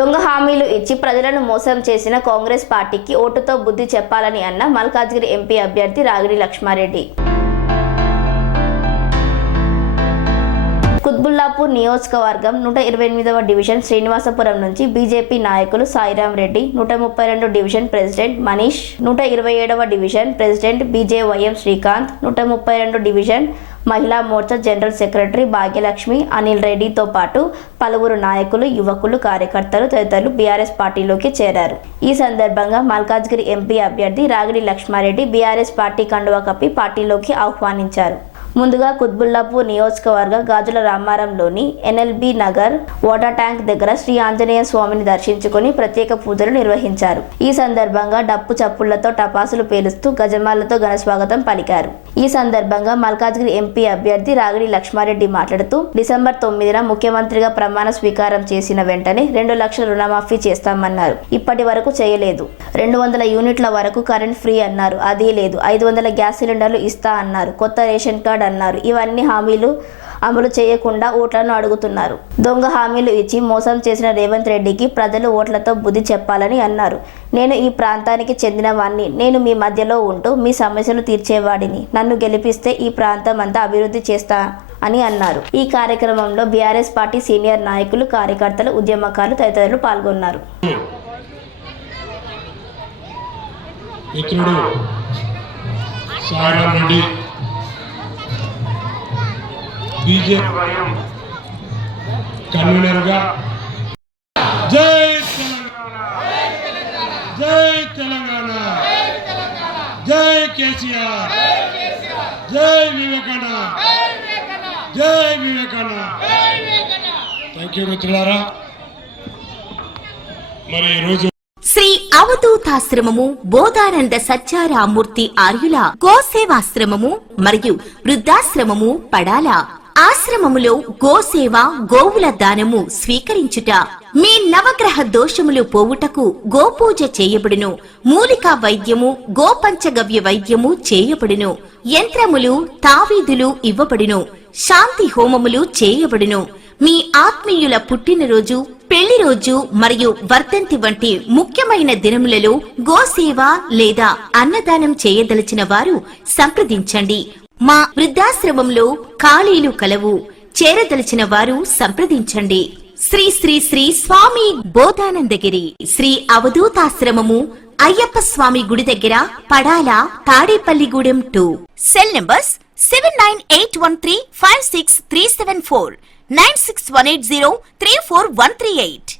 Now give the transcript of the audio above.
దొంగ హామీలు ఇచ్చి ప్రజలను మోసం చేసిన కాంగ్రెస్ పార్టీకి ఓటుతో బుద్ధి చెప్పాలని అన్న మల్కాజ్గిరి ఎంపీ అభ్యర్థి రాగిడి లక్ష్మారెడ్డి. కుత్బుల్లాపూర్ నియోజకవర్గం 128వ డివిజన్ శ్రీనివాసపురం నుంచి బీజేపీ నాయకులు సాయిరాం రెడ్డి, 132 డివిజన్ ప్రెసిడెంట్ మనీష్, 127వ division president BJYM Srikanth, 132 division Mahila Morcha general secretary Bhagyalakshmi, Anil రెడ్డితో పాటు పలువురు నాయకులు, యువకులు, కార్యకర్తలు తదితరులు బీఆర్ఎస్ పార్టీలోకి చేరారు. ఈ సందర్భంగా మల్కాజ్గిరి ఎంపీ అభ్యర్థి రాగిడి లక్ష్మారెడ్డి బీఆర్ఎస్ పార్టీ కండువా కప్పి పార్టీలోకి ఆహ్వానించారు. ముందుగా కుత్బుల్లాపూర్ నియోజకవర్గ గాజుల రామారంలోని ఎన్ఎల్బీ నగర్ వాటర్ ట్యాంక్ దగ్గర శ్రీ ఆంజనేయ స్వామిని దర్శించుకుని ప్రత్యేక పూజలు నిర్వహించారు. ఈ సందర్భంగా డప్పు చప్పుళ్లతో టపాసులు పేలుస్తూ గజమాలతో ఘనస్వాగతం పలికారు. ఈ సందర్భంగా మల్కాజ్గిరి ఎంపీ అభ్యర్థి రాగిడి లక్ష్మారెడ్డి మాట్లాడుతూ డిసెంబర్ 9న ముఖ్యమంత్రిగా ప్రమాణ స్వీకారం చేసిన వెంటనే 2 లక్షల రుణమాఫీ చేస్తామన్నారు. ఇప్పటి వరకు చేయలేదు. 200 యూనిట్ల వరకు కరెంట్ ఫ్రీ అన్నారు. అదే లేదు. 500 గ్యాస్ సిలిండర్లు ఇస్తా అన్నారు. కొత్త రేషన్ కార్డు అన్నారు. ఇవన్నీ హామీలు అమలు చేయకుండా ఓట్లను అడుగుతున్నారు. దొంగ హామీలు ఇచ్చి మోసం చేసిన రేవంత్ రెడ్డికి ప్రజలు ఓట్లతో బుద్ధి చెప్పాలని అన్నారు. నేను ఈ ప్రాంతానికి చెందిన వాడిని. నేను మీ మధ్యలో ఉంటూ మీ సమస్యలు తీర్చేవాడిని. నన్ను గెలిపిస్తే ఈ ప్రాంతం అంతా అభివృద్ధి చేస్తా అని అన్నారు. ఈ కార్యక్రమంలో బీఆర్ఎస్ పార్టీ సీనియర్ నాయకులు, కార్యకర్తలు, ఉద్యమకారులు తదితరులు పాల్గొన్నారు. బీజేవైఎం కన్వీనర్గా జై తెలంగాణ, జై తెలంగాణ, జై కేసీఆర్, జై వివేకానంద, జై వివేకానంద. థ్యాంక్ యూ మిత్రులారా. మరి ఈరోజు శ్రీ అవధూతాశ్రమము, బోధానంద సత్యారామూర్తి ఆర్యుల గోసేవాశ్రమము మరియు వృద్ధాశ్రమము పడాల. ఆశ్రమములో గోసేవ, గోవుల దానము స్వీకరించుట, మీ నవగ్రహ దోషములు పోవుటకు గోపూజ చేయబడును. మూలికా వైద్యము, గోపంచగవ్య వైద్యము చేయబడును. యంత్రములు, తావీదులు ఇవ్వబడును. శాంతి హోమములు చేయబడును. మీ ఆత్మీయుల పుట్టినరోజు, పెళ్లి రోజు మరియు వర్ధంతి వంటి ముఖ్యమైన దినములలో గోసేవ లేదా అన్నదానం చేయదలిచిన వారు సంప్రదించండి. మా వృద్ధాశ్రమంలో ఖాళీలు కలవు. చేరదలిచిన వారు సంప్రదించండి. శ్రీ శ్రీ శ్రీ స్వామి బోధానందగిరి శ్రీ అవధూతాశ్రమము, అయ్యప్ప స్వామి గుడి దగ్గర, పడాల, తాడేపల్లిగూడెం 2. Cell numbers 7981356374, 96180341138.